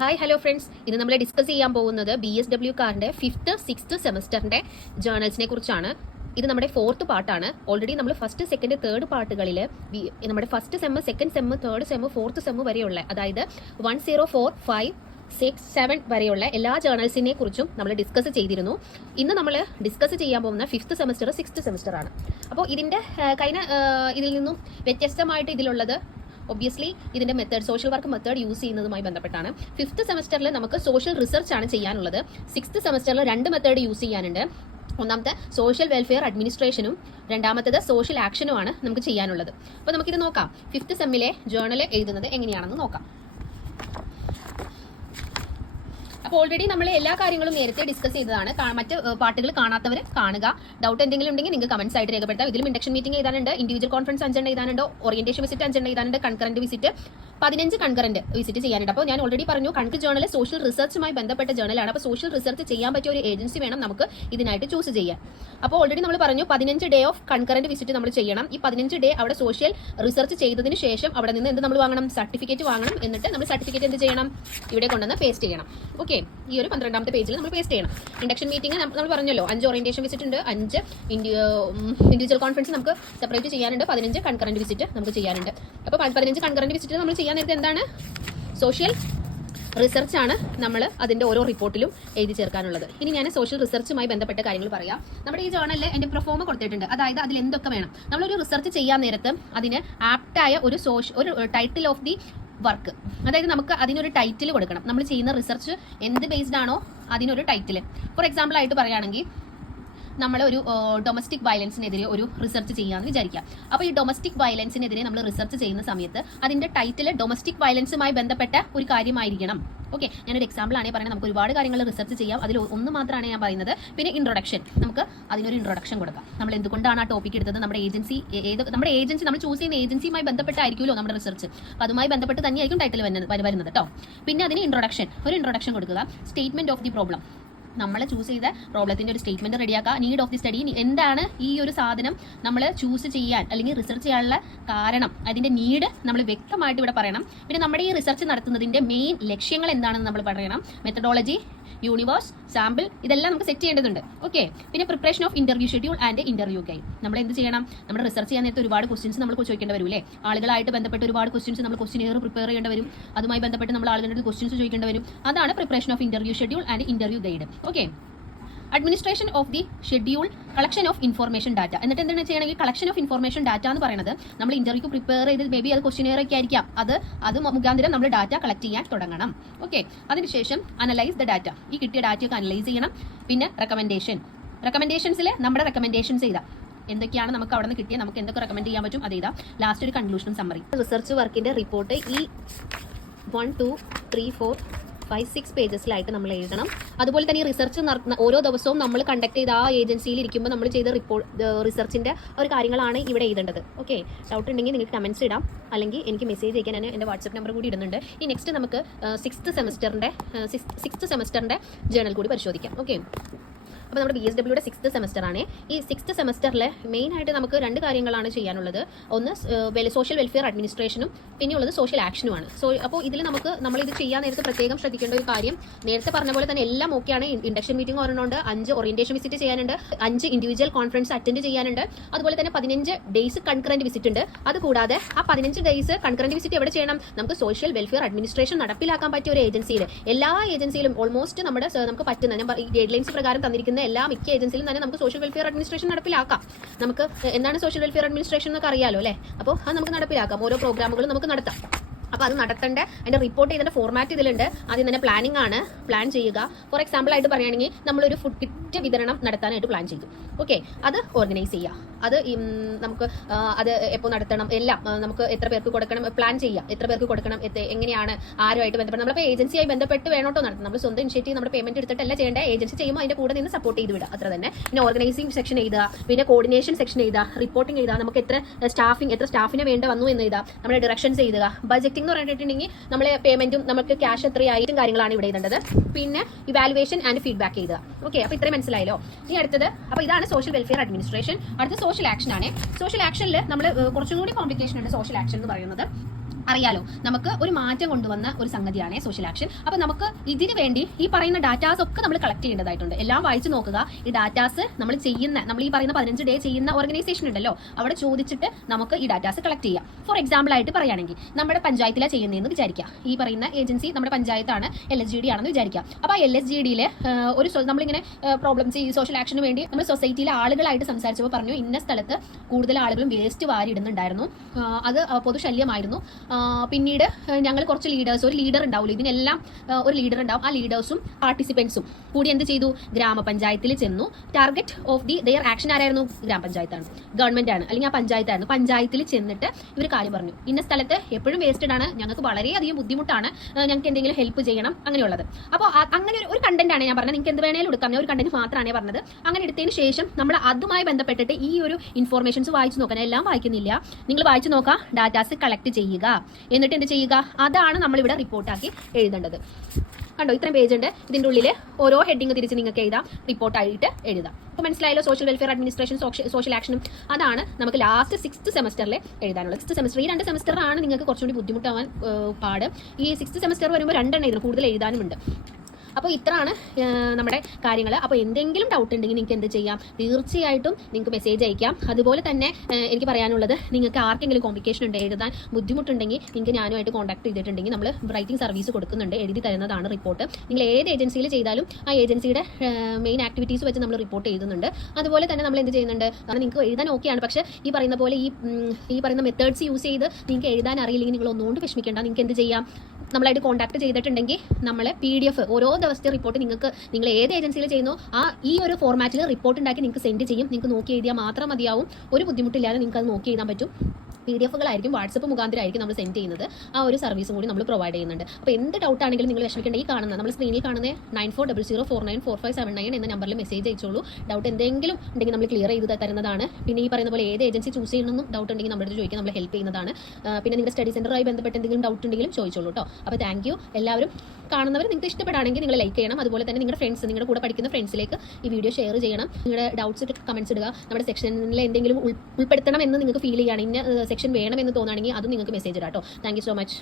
Hi hello friends, ഇന്ന് നമ്മൾ discuss ചെയ്യാൻ പോകുന്നത് BSW കാറിൻ്റെ 5th 6th സെമസ്റ്ററിൻ്റെ ജേർണൽസിനെ കുറിച്ചാണ്. ഇത് നമ്മുടെ 4th പാർട്ടാണ്. ഓൾറെഡി നമ്മൾ 1st 2nd 3rd പാർട്ടുകളിൽ നമ്മുടെ 1st sem 2nd sem 3rd sem 4th sem വരെയുള്ള, അതായത് 104 5 6 7 വരെയുള്ള എല്ലാ ജേർണൽസിനെ കുറിച്ചും നമ്മൾ ഡിസ്കസ് ചെയ്തിരുന്നു. ഇന്ന് നമ്മൾ ഡിസ്കസ് ചെയ്യാൻ പോകുന്ന 5th സെമസ്റ്റർ 6th സെമസ്റ്റർ ആണ്. അപ്പോൾ ഇതിൻ്റെ ഇതിൽ നിന്നും വ്യത്യസ്തമായിട്ട് ഇതിലുള്ളത് ഒബ്വിയസ്ലി ഇതിൻ്റെ method, social work method use ചെയ്യുന്നതുമായി ബന്ധപ്പെട്ടാണ്. 5th സെമസ്റ്ററിൽ നമുക്ക് സോഷ്യൽ റിസർച്ച് ആണ് ചെയ്യാനുള്ളത്. 6th സെമസ്റ്ററിൽ 2 മെത്തേഡ് യൂസ് ചെയ്യാനുണ്ട്. ഒന്നാമത്തെ സോഷ്യൽ വെൽഫെയർ അഡ്മിനിസ്ട്രേഷനും രണ്ടാമത്തേത് സോഷ്യൽ ആക്ഷനുമാണ് നമുക്ക് ചെയ്യാനുള്ളത്. അപ്പോൾ നമുക്കിത് നോക്കാം. 5th സെമ്മിലെ ജേർണൽ എഴുതുന്നത് എങ്ങനെയാണെന്ന് നോക്കാം. അപ്പോൾ ഓൾറെഡി നമ്മൾ എല്ലാ കാര്യങ്ങളും നേരത്തെ ഡിസ്കസ് ചെയ്തതാണ്. മറ്റ് പാർട്ടുകൾ കാണാത്തവർ കാണുക. ഡൗട്ട് എന്തെങ്കിലും ഉണ്ടെങ്കിൽ നിങ്ങൾക്ക് കമന്റ്സ് ആയിട്ട് രേഖപ്പെടുത്താം. ഇതിലും ഇൻഡക്ഷൻ മീറ്റിംഗ് എഴുതാനുണ്ട്, ഇൻഡിവിജ്വൽ കോൺഫറൻസ് 5 എഴുതാനുണ്ട്, ഓറിയന്റേഷൻ വിസിറ്റ് 5 എഴുതാനുണ്ട്, കൺകറന്റ് വിസിറ്റ് 15 കൺകറന്റ് വിസിറ്റ് ചെയ്യാനുണ്ട്. അപ്പോൾ ഞാൻ ഓൾറെഡി പറഞ്ഞു, കണക്ക് ജേർണൽ സോഷ്യൽ റിസർച്ചുമായി ബന്ധപ്പെട്ട ജേർണലാണ്. അപ്പോൾ സോഷ്യൽ റിസർച്ച് ചെയ്യാൻ പറ്റിയ ഒരു ഏജൻസി വേണം നമുക്ക് ഇതിനായിട്ട് ചൂസ് ചെയ്യാൻ. അപ്പോൾ ഓൾറെഡി നമ്മൾ പറഞ്ഞു 15 ഡേ ഓഫ് കൺകറന്റ് വിസിറ്റ് നമ്മൾ ചെയ്യണം. ഈ 15 ഡേ അവിടെ സോഷ്യൽ റിസർച്ച് ചെയ്തതിന് ശേഷം അവിടെ നിന്ന് എന്ത് നമ്മൾ വാങ്ങണം? സർട്ടിഫിക്കറ്റ് വാങ്ങണം. എന്നിട്ട് നമ്മൾ സർട്ടിഫിക്കറ്റ് എന്ത് ചെയ്യണം? ഇവിടെ കൊണ്ടുവന്ന് പേസ്റ്റ് ചെയ്യണം. ഓക്കെ, ഈ ഒരു 12ാമത്തെ പേജിൽ നമ്മൾ പേസ്റ്റ് ചെയ്യണം. ഇൻഡക്ഷൻ മീറ്റിംഗ് നമ്മൾ പറഞ്ഞല്ലോ, 5 ഓറിയന്റേഷൻ വിസിറ്റ് ഉണ്ട്, 5 ഇൻഡിവിജ്വൽ കോൺഫറൻസ് നമുക്ക് സെപ്പറേറ്റ് ചെയ്യാനുണ്ട്, 15 കൺകറന്റ് വിസിറ്റ് നമുക്ക് ചെയ്യാനുണ്ട്. അപ്പോൾ 15 കൺകറന്റ് വിസിറ്റ് നമ്മൾ ചെയ്യാൻ നേരത്തെ എന്താണ്? സോഷ്യൽ റിസർച്ച് ആണ് നമ്മൾ അതിൻ്റെ ഓരോ റിപ്പോർട്ടിലും എഴുതി ചേർക്കാനുള്ളത്. ഇനി ഞാൻ സോഷ്യൽ റിസർച്ചുമായി ബന്ധപ്പെട്ട കാര്യങ്ങൾ പറയാം. നമ്മുടെ ഈ ജേർണലിൽ എൻ്റെ പ്രൊഫോമ കൊടുത്തിട്ടുണ്ട്. അതായത് അതിൽ എന്തൊക്കെ വേണം? നമ്മളൊരു റിസർച്ച് ചെയ്യാൻ നേരത്ത് അതിന് ആപ്റ്റായ ഒരു ടൈറ്റിൽ ഓഫ് ദി വർക്ക്, അതായത് നമുക്ക് അതിനൊരു ടൈറ്റിൽ കൊടുക്കണം. നമ്മൾ ചെയ്യുന്ന റിസർച്ച് എന്ത് ബേസ്ഡ് ആണോ അതിനൊരു ടൈറ്റിൽ. ഫോർ എക്സാമ്പിൾ ആയിട്ട് പറയുകയാണെങ്കിൽ നമ്മൾ ഒരു ഡൊമസ്റ്റിക് വയലൻസിനെതിരെ ഒരു റിസർച്ച് ചെയ്യാമെന്ന് വിചാരിക്കാം. അപ്പോൾ ഈ ഡൊമസ്റ്റിക് വയലൻസിനെതിരെ നമ്മൾ റിസർച്ച് ചെയ്യുന്ന സമയത്ത് അതിൻ്റെ ടൈറ്റിൽ ഡൊമസ്റ്റിക് വയലൻസുമായി ബന്ധപ്പെട്ട ഒരു കാര്യമായിരിക്കണം. ഓക്കെ, ഞാനൊരു എക്സാമ്പിൾ ആണ് പറയുന്നത്. നമുക്ക് ഒരുപാട് കാര്യങ്ങൾ റിസർച്ച് ചെയ്യാം. അതിൽ ഒന്ന് മാത്രമാണ് ഞാൻ പറയുന്നത്. പിന്നെ ഇൻട്രൊഡക്ഷൻ, നമുക്ക് അതിനൊരു ഇൻട്രൊഡക്ഷൻ കൊടുക്കാം. നമ്മൾ എന്തുകൊണ്ടാണ് ആ ടോപ്പിക് എടുത്തത്, നമ്മുടെ ഏജൻസി നമ്മൾ ചൂസ് ചെയ്യുന്ന ഏജൻസിയുമായി ബന്ധപ്പെട്ടായിരിക്കുമല്ലോ നമ്മുടെ റിസർച്ച്. അപ്പോൾ അതുമായി ബന്ധപ്പെട്ട് തന്നെയായിരിക്കും ടൈറ്റിൽ വരുന്നത് കേട്ടോ. പിന്നെ അതിന് ഒരു ഇൻട്രൊഡക്ഷൻ കൊടുക്കുക. സ്റ്റേറ്റ്മെന്റ് ഓഫ് ദി പ്രോബ്ലം, നമ്മൾ ചൂസ് ചെയ്ത പ്രോബ്ലത്തിന്റെ ഒരു സ്റ്റേറ്റ്മെന്റ് റെഡിയാക്കുക. നീഡ് ഓഫ് ദി സ്റ്റഡി, എന്താണ് ഈ ഒരു സാധനം നമ്മൾ ചൂസ് ചെയ്യാൻ അല്ലെങ്കിൽ റിസർച്ച് ചെയ്യാനുള്ള കാരണം, അതിന്റെ നീഡ് നമ്മൾ വ്യക്തമായിട്ട് ഇവിടെ പറയണം. പിന്നെ നമ്മുടെ ഈ റിസർച്ച് നടത്തുന്നതിന്റെ മെയിൻ ലക്ഷ്യങ്ങൾ എന്താണെന്ന് നമ്മൾ പറയണം. മെത്തഡോളജി, യൂണിവേഴ്സ്, സാമ്പിൾ, ഇതെല്ലാം നമുക്ക് സെറ്റ് ചെയ്യേണ്ടതുണ്ട്. ഓക്കെ, പിന്നെ preparation of interview schedule and interview guide. നമ്മൾ എന്ത് ചെയ്യണം? നമ്മുടെ റിസർച്ച് ചെയ്യാൻ നേരത്തെ ഒരുപാട് ക്വസ്റ്റ്യൻസ് നമ്മൾ ചോദിക്കേണ്ടി വരും അല്ലേ? ആളുകളായിട്ട് ബന്ധപ്പെട്ട് ഒരുപാട് ക്വസ്റ്റ്യൻസ് നമ്മൾ ക്വസ്റ്റ്യനെയർ പ്രിപ്പയർ ചെയ്യേണ്ടി വരും. അതുമായി ബന്ധപ്പെട്ട് നമ്മൾ ആളുകളുടെ ക്വസ്റ്റ്യൻസ് ചോദിക്കേണ്ടി വരും. അതാണ് preparation of interview schedule and interview guide. Okay, administration of the schedule, collection of information data. എന്നിട്ട് എന്താണ് ചെയ്യണമെങ്കിൽ കളക്ഷൻ ഓഫ് ഇൻഫോർമേഷൻ ഡാറ്റ എന്ന് പറയുന്നത് നമ്മൾ ഇന്റർവ്യൂ പ്രിപ്പയർ ചെയ്ത് മേ ബി അത് ക്വസ്റ്റ്യനെയർ ഒക്കെ ആയിരിക്കാം. അത് മുഖാന്തരം നമ്മൾ ഡാറ്റ കളക്ട് ചെയ്യാൻ തുടങ്ങണം. ഓക്കെ, അതിനുശേഷം അനലൈസ് ദ ഡാറ്റ, ഈ കിട്ടിയ ഡാറ്റയൊക്കെ അനലൈസ് ചെയ്യണം. പിന്നെ റെക്കമെൻഡേഷൻസിൽ നമ്മുടെ റെക്കമെൻഡേഷൻസ് ചെയ്താൽ എന്തൊക്കെയാണ് നമുക്ക് അവിടെ നിന്ന് കിട്ടിയത്, നമുക്ക് എന്തൊക്കെ റെക്കമെൻഡ് ചെയ്യാൻ പറ്റും, അത് ചെയ്താൽ ലാസ്റ്റ് ഒരു കൺക്ലൂഷനും സമ്മറി. റിസർച്ച് വർക്കിന്റെ റിപ്പോർട്ട് ഈ 1 2 3 4 5 6 പേജസിലായിട്ട് നമ്മൾ എഴുതണം. അതുപോലെ തന്നെ ഈ റിസർച്ച് നടത്തുന്ന ഓരോ ദിവസവും നമ്മൾ കണ്ടക്ട് ചെയ്ത ആ ഏജൻസിയിൽ ഇരിക്കുമ്പോൾ നമ്മൾ ചെയ്ത റിസർച്ചിൻ്റെ ഒരു കാര്യങ്ങളാണ് ഇവിടെ എഴുതേണ്ടത്. ഓക്കെ, ഡൗട്ട് ഉണ്ടെങ്കിൽ നിങ്ങൾക്ക് കമൻറ്റ്സ് ഇടാം, അല്ലെങ്കിൽ എനിക്ക് മെസ്സേജ് അയക്കാൻ ഞാൻ എൻ്റെ വാട്സപ്പ് നമ്പർ കൂടി ഇടുന്നുണ്ട്. ഈ നെക്സ്റ്റ് നമുക്ക് 6th സെമസ്റ്ററിൻ്റെ ജേർണൽ കൂടി പരിശോധിക്കാം. ഓക്കെ, അപ്പോൾ നമ്മുടെ BSWയുടെ 6th സെമസ്റ്റർ ആണ്. ഈ 6th സെമസ്റ്ററിൽ മെയിൻ ആയിട്ട് നമുക്ക് 2 കാര്യങ്ങളാണ് ചെയ്യാനുള്ളത്. ഒന്ന് സോഷ്യൽ വെൽഫെയർ അഡ്മിനിസ്ട്രേഷനും പിന്നെയുള്ളത് സോഷ്യൽ ആക്ഷനുമാണ്. അപ്പോൾ ഇതിൽ നമ്മളിത് ചെയ്യാൻ നേരത്തെ പ്രത്യേകം ശ്രദ്ധിക്കേണ്ട ഒരു കാര്യം, നേരത്തെ പറഞ്ഞ പോലെ തന്നെ എല്ലാം ഓക്കെയാണ്. ഇൻഡക്ഷൻ മീറ്റിംഗ് ഒരെണ്ണമുണ്ട്, 5 ഓറിയന്റേഷൻ വിസിറ്റ് ചെയ്യാനുണ്ട്, 5 ഇൻഡിവിജ്വൽ കോൺഫറൻസ് അറ്റൻഡ് ചെയ്യാനുണ്ട്, അതുപോലെ തന്നെ 15 ഡേയ്സ് കൺകറന്റ് വിസിറ്റ് ഉണ്ട്. അതുകൂടാതെ ആ 15 ഡേയ്സ് കൺകറന്റ് വിസിറ്റ് എവിടെ ചെയ്യണം? നമുക്ക് സോഷ്യൽ വെൽഫെയർ അഡ്മിനിസ്ട്രേഷൻ നടപ്പിലാക്കാൻ പറ്റിയ ഒരു ഏജൻസിയിൽ, എല്ലാ ഏജൻസിയിലും ഓൾമോസ്റ്റ് നമുക്ക് പറ്റുന്ന ഗൈഡ് ലൈൻസ് പ്രകാരം തന്നിരിക്കുന്ന മിക്ക ഏജൻസിയിലും തന്നെ നമുക്ക് സോഷ്യൽ വെൽഫെയർ അഡ്മിനിസ്ട്രേഷൻ നടപ്പിലാക്കാം. നമുക്ക് എന്താണ് സോഷ്യൽ വെൽഫെയർ അഡ്മിനിസ്ട്രേഷൻ എന്നൊക്കെ അറിയാലോ അല്ലേ? അപ്പോൾ അത് നമുക്ക് നടപ്പിലാക്കാം. ഓരോ പ്രോഗ്രാമുകളും നമുക്ക് നടത്താം. അപ്പോൾ അത് നടത്തേണ്ട അതിൻ്റെ റിപ്പോർട്ട് ചെയ്തതിൻ്റെ ഫോർമാറ്റ് ഇതിലുണ്ട്. ആദ്യം തന്നെ പ്ലാനിംഗ് ആണ്, പ്ലാൻ ചെയ്യുക. ഫോർ എക്സാമ്പിൾ ആയിട്ട് പറയുകയാണെങ്കിൽ നമ്മളൊരു ഫുഡ് കിറ്റ് വിതരണം നടത്താനായിട്ട് പ്ലാൻ ചെയ്തു. ഓക്കെ, അത് ഓർഗനൈസ് ചെയ്യുക. അത് നമുക്ക് അത് എപ്പോൾ നടത്തണം, എല്ലാം നമുക്ക് എത്ര പേർക്ക് കൊടുക്കണം പ്ലാൻ ചെയ്യുക. എത്ര പേർക്ക് കൊടുക്കണം, എങ്ങനെയാണ്, ആരുമായിട്ട് ബന്ധപ്പെട്ട് നമ്മളിപ്പോൾ ഏജൻസിയായി ബന്ധപ്പെട്ട് വേണോട്ടോ നടത്തണം. നമ്മൾ സ്വന്തം ഇനിഷ്യേറ്റീവ് നമ്മുടെ പേയ്മെന്റ് എടുത്തിട്ടല്ല ചെയ്യേണ്ട. ഏജൻസി ചെയ്യുമ്പോൾ അതിൻ്റെ കൂടെ നിന്ന് സപ്പോർട്ട് ചെയ്ത് വിടുക, അത്ര തന്നെ. പിന്നെ ഓർഗനൈസിംഗ് സെക്ഷൻ എഴുതുക, പിന്നെ കോർഡിനേഷൻ സെക്ഷൻ എഴുതുക, റിപ്പോർട്ടിംഗ് എഴുതുക, നമുക്ക് എത്ര സ്റ്റാഫിനെ വേണ്ട വന്നു എന്ന് എഴുതുക, നമ്മുടെ ഡയറക്ഷൻസ് എഴുതുക. ബജറ്റിംഗ് എന്ന് പറഞ്ഞിട്ടുണ്ടെങ്കിൽ നമ്മളെ പേയ്മെന്റും നമുക്ക് ക്യാഷ് എത്രയായിട്ടും കാര്യങ്ങളാണ് ഇവിടെ എഴുതേണ്ടത്. പിന്നെ ഇവാലുവേഷൻ ആൻഡ് ഫീഡ്ബാക്ക് എഴുതുക. ഓക്കെ, അപ്പോൾ ഇത്രയും മനസ്സിലായല്ലോ. ഇനി അടുത്തത്, അപ്പോൾ ഇതാണ് സോഷ്യൽ വെൽഫെയർ അഡ്മിനിസ്ട്രേഷൻ. അടുത്ത സോഷ്യൽ ആക്ഷൻ ആണ്. സോഷ്യൽ ആക്ഷനിൽ നമ്മൾ കുറച്ചും കൂടി കോംപ്ലിക്കേഷൻ ഉണ്ട്. സോഷ്യൽ ആക്ഷൻ എന്ന് പറയുന്നത് അറിയാലോ, നമുക്ക് ഒരു മാറ്റം കൊണ്ടുവന്ന ഒരു സംഗതിയാണ് സോഷ്യൽ ആക്ഷൻ. അപ്പൊ നമുക്ക് ഇതിനു വേണ്ടി ഈ പറയുന്ന ഡാറ്റാസ് ഒക്കെ നമ്മൾ കളക്ട് ചെയ്യേണ്ടതായിട്ടുണ്ട്. എല്ലാം വായിച്ചു നോക്കുക. ഈ ഡാറ്റാസ് നമ്മൾ ഈ പറയുന്ന 15 ഡേ ചെയ്യുന്ന ഓർഗനൈസേഷൻ ഉണ്ടല്ലോ, അവിടെ ചോദിച്ചിട്ട് നമുക്ക് ഈ ഡാറ്റാസ് കളക്ട് ചെയ്യാം. ഫോർ എക്സാമ്പിൾ ആയിട്ട് പറയുകയാണെങ്കിൽ നമ്മുടെ പഞ്ചായത്തിലാണ് ചെയ്യുന്നതെന്ന് വിചാരിക്കുക. ഈ പറയുന്ന ഏജൻസി നമ്മുടെ പഞ്ചായത്താണ്, LSGD ആണെന്ന് വിചാരിക്കുക. അപ്പൊ ആ LSGDയിൽ നമ്മളിങ്ങനെ പ്രോബ്ലംസ്, ഈ സോഷ്യൽ ആക്ഷന് വേണ്ടി നമ്മൾ സൊസൈറ്റിയിലെ ആളുകളായിട്ട് സംസാരിച്ചപ്പോൾ പറഞ്ഞു, ഇന്ന സ്ഥലത്ത് കൂടുതൽ ആളുകളും വേസ്റ്റ് വാരി ഇടുന്നുണ്ടായിരുന്നു, അത് പൊതുശല്യമായിരുന്നു. പിന്നീട് ഞങ്ങൾ കുറച്ച് ലീഡേഴ്സ്, ഒരു ലീഡർ ഉണ്ടാവില്ല, ഇതിനെല്ലാം ഒരു ലീഡർ ഉണ്ടാവും, ആ ലീഡേഴ്സും പാർട്ടിസിപ്പൻസും കൂടി എന്ത് ചെയ്തു, ഗ്രാമപഞ്ചായത്തിൽ ചെന്നു. ടാർഗറ്റ് ഓഫ് ദെയർ ആക്ഷൻ ആരായിരുന്നു? ഗ്രാമപഞ്ചായത്താണ്, ഗവൺമെന്റ് ആണ്, അല്ലെങ്കിൽ ആ പഞ്ചായത്തായിരുന്നു. പഞ്ചായത്തിൽ ചെന്നിട്ട് ഇവർ കാര്യം പറഞ്ഞു, ഇന്ന സ്ഥലത്ത് എപ്പോഴും വേസ്റ്റഡ് ആണ്, ഞങ്ങൾക്ക് വളരെയധികം ബുദ്ധിമുട്ടാണ്, ഞങ്ങൾക്ക് എന്തെങ്കിലും ഹെൽപ്പ് ചെയ്യണം, അങ്ങനെയുള്ളത്. അപ്പോൾ അങ്ങനെ ഒരു കണ്ടന്റ് ആണ് ഞാൻ പറഞ്ഞത്. നിങ്ങൾക്ക് എന്ത് വേണേലും എടുക്കാം, ഞാൻ ഒരു കണ്ടന്റ് മാത്രമാണ് പറഞ്ഞത്. അങ്ങനെ എടുത്തതിന് ശേഷം നമ്മൾ അതുമായി ബന്ധപ്പെട്ടിട്ട് ഈ ഒരു ഇൻഫോർമേഷൻസ് വായിച്ചു നോക്കാൻ, എല്ലാം വായിക്കുന്നില്ല, നിങ്ങൾ വായിച്ചു നോക്കുക, ഡാറ്റാസ് കളക്ട് ചെയ്യുക, എന്നിട്ട് എന്ത് ചെയ്യുക, അതാണ് നമ്മളിവിടെ റിപ്പോർട്ടാക്കി എഴുതേണ്ടത്. കണ്ടോ, ഇത്രയും പേജ് ഉണ്ട്. ഇതിൻ്റെ ഉള്ളിൽ ഓരോ ഹെഡിങ് തിരിച്ച് നിങ്ങൾക്ക് എഴുതാം, റിപ്പോർട്ടായിട്ട് എഴുതാം. അപ്പോൾ മനസ്സിലായല്ലോ, സോഷ്യൽ വെൽഫെയർ അഡ്മിനിസ്ട്രേഷൻ, സോഷ്യൽ ആക്ഷനും. അതാണ് നമുക്ക് ലാസ്റ്റ് 6th സെമസ്റ്ററിൽ എഴുതാനുള്ളത്. 6th സെമസ്റ്റർ, ഈ 2 സെമസ്റ്ററാണ് നിങ്ങൾക്ക് കുറച്ചുകൂടി ബുദ്ധിമുട്ടാവാൻ പാട്. ഈ 6th സെമസ്റ്റർ വരുമ്പോൾ 2 എഴുതണം, കൂടുതൽ എഴുതാനുമുണ്ട്. അപ്പോൾ ഇത്രയാണ് നമ്മുടെ കാര്യങ്ങൾ. അപ്പോൾ എന്തെങ്കിലും ഡൗട്ട് ഉണ്ടെങ്കിൽ നിങ്ങൾക്ക് എന്ത് ചെയ്യാം, തീർച്ചയായിട്ടും നിങ്ങൾക്ക് മെസ്സേജ് അയക്കാം. അതുപോലെ തന്നെ എനിക്ക് പറയാനുള്ളത്, നിങ്ങൾക്ക് ആർക്കെങ്കിലും കോംപ്ലിക്കേഷൻ ഉണ്ട്, എഴുതാൻ ബുദ്ധിമുട്ടുണ്ടെങ്കിൽ നിങ്ങൾക്ക് ഞാനുമായിട്ട് കോൺടാക്ട് ചെയ്തിട്ടുണ്ടെങ്കിൽ നമ്മൾ റൈറ്റിംഗ് സർവീസ് കൊടുക്കുന്നുണ്ട്, എഴുതി തരുന്നതാണ് റിപ്പോർട്ട്. നിങ്ങൾ ഏത് ഏജൻസിയിൽ ചെയ്താലും ആ ഏജൻസിയുടെ മെയിൻ ആക്ടിവിറ്റീസ് വെച്ച് നമ്മൾ റിപ്പോർട്ട് എഴുതുന്നുണ്ട്. അതുപോലെ തന്നെ നമ്മൾ എന്ത് ചെയ്യുന്നുണ്ട്, കാരണം നിങ്ങൾക്ക് എഴുതാൻ ഓക്കെയാണ്, പക്ഷേ ഈ പറയുന്ന പോലെ ഈ പറയുന്ന മെത്തേഡ്സ് യൂസ് ചെയ്ത് നിങ്ങൾക്ക് എഴുതാൻ അറിയില്ലെങ്കിൽ നിങ്ങൾ ഒന്നുകൊണ്ട് വിഷമിക്കേണ്ട. നിങ്ങൾക്ക് എന്ത് ചെയ്യാം, നമ്മളായിട്ട് കോൺടാക്ട് ചെയ്തിട്ടുണ്ടെങ്കിൽ നമ്മൾ PDF ഓരോ ദിവസത്തെ റിപ്പോർട്ട് നിങ്ങൾ ഏത് ഏജൻസിയിൽ ചെയ്യുന്നോ ഈ ഒരു ഫോർമാറ്റിൽ റിപ്പോർട്ട് ഉണ്ടാക്കി നിങ്ങൾക്ക് സെൻഡ് ചെയ്യും. നിങ്ങൾക്ക് നോക്കി എഴുതിയാൽ മാത്രം മതിയാവും, ഒരു ബുദ്ധിമുട്ടില്ലാതെ നിങ്ങൾക്ക് അത് നോക്കി എഴുതാൻ പറ്റും. PDF-കളായിരിക്കും, വാട്സപ്പ് മുഖാന്തരമായിരിക്കും നമ്മൾ സെൻഡ് ചെയ്യുന്നത്. ആ ഒരു സർവീസും കൂടി നമ്മൾ പ്രൊവൈഡ് ചെയ്യുന്നുണ്ട്. അപ്പോൾ എന്ത് ഡൗട്ട് ആണെങ്കിലും നിങ്ങൾ വിഷമിക്കേണ്ട, ഈ കാണുന്ന നമ്മൾ സ്ക്രീനിൽ കാണുന്ന 9400494579 എന്ന നമ്പറിൽ മെസ്സേജ് അയച്ചോളൂ. ഡൗട്ട് എന്തെങ്കിലും ഉണ്ടെങ്കിൽ നമ്മൾ ക്ലിയർ ചെയ്ത് തരുന്നതാണ്. പിന്നെ ഈ പറയുന്ന പോലെ ഏത് ഏജൻസി ചൂസ് ചെയ്യണമെന്നും ഡൗട്ട് ഉണ്ടെങ്കിൽ നമ്മുടെ അടുത്ത് ചോദിക്കാൻ നമ്മൾ ഹെൽപ്പ് ചെയ്യുന്നതാണ്. പിന്നെ നിങ്ങളുടെ സ്റ്റഡി സെന്ററുമായി ബന്ധപ്പെട്ട് എന്തെങ്കിലും ഡൗട്ട് ഉണ്ടെങ്കിലും ചോദിച്ചോളൂ കേട്ടോ. അപ്പോൾ താങ്ക് യു. എല്ലാവരും കാണുന്നവർ നിങ്ങൾക്ക് ഇഷ്ടപ്പെടുകയാണെങ്കിൽ നിങ്ങൾ ലൈക്ക് ചെയ്യണം. അതുപോലെ തന്നെ നിങ്ങളുടെ കൂടെ പഠിക്കുന്ന ഫ്രണ്ട്സിലേക്ക് ഈ വീഡിയോ ഷെയർ ചെയ്യണം. നിങ്ങളുടെ ഡൗട്ട്സ് കമൻറ്റ്സ് ഇടുക. നമ്മുടെ സെക്ഷനിൽ എന്തെങ്കിലും ഉൾപ്പെടുത്തണം എന്ന് നിങ്ങൾക്ക് ഫീൽ ചെയ്യുകയാണ്, ഇന്ന സെക്ഷൻ വേണമെന്ന് തോന്നുകയാണെങ്കിൽ അതും നിങ്ങൾക്ക് മെസ്സേജ് ഇടാം കേട്ടോ. Thank you so much.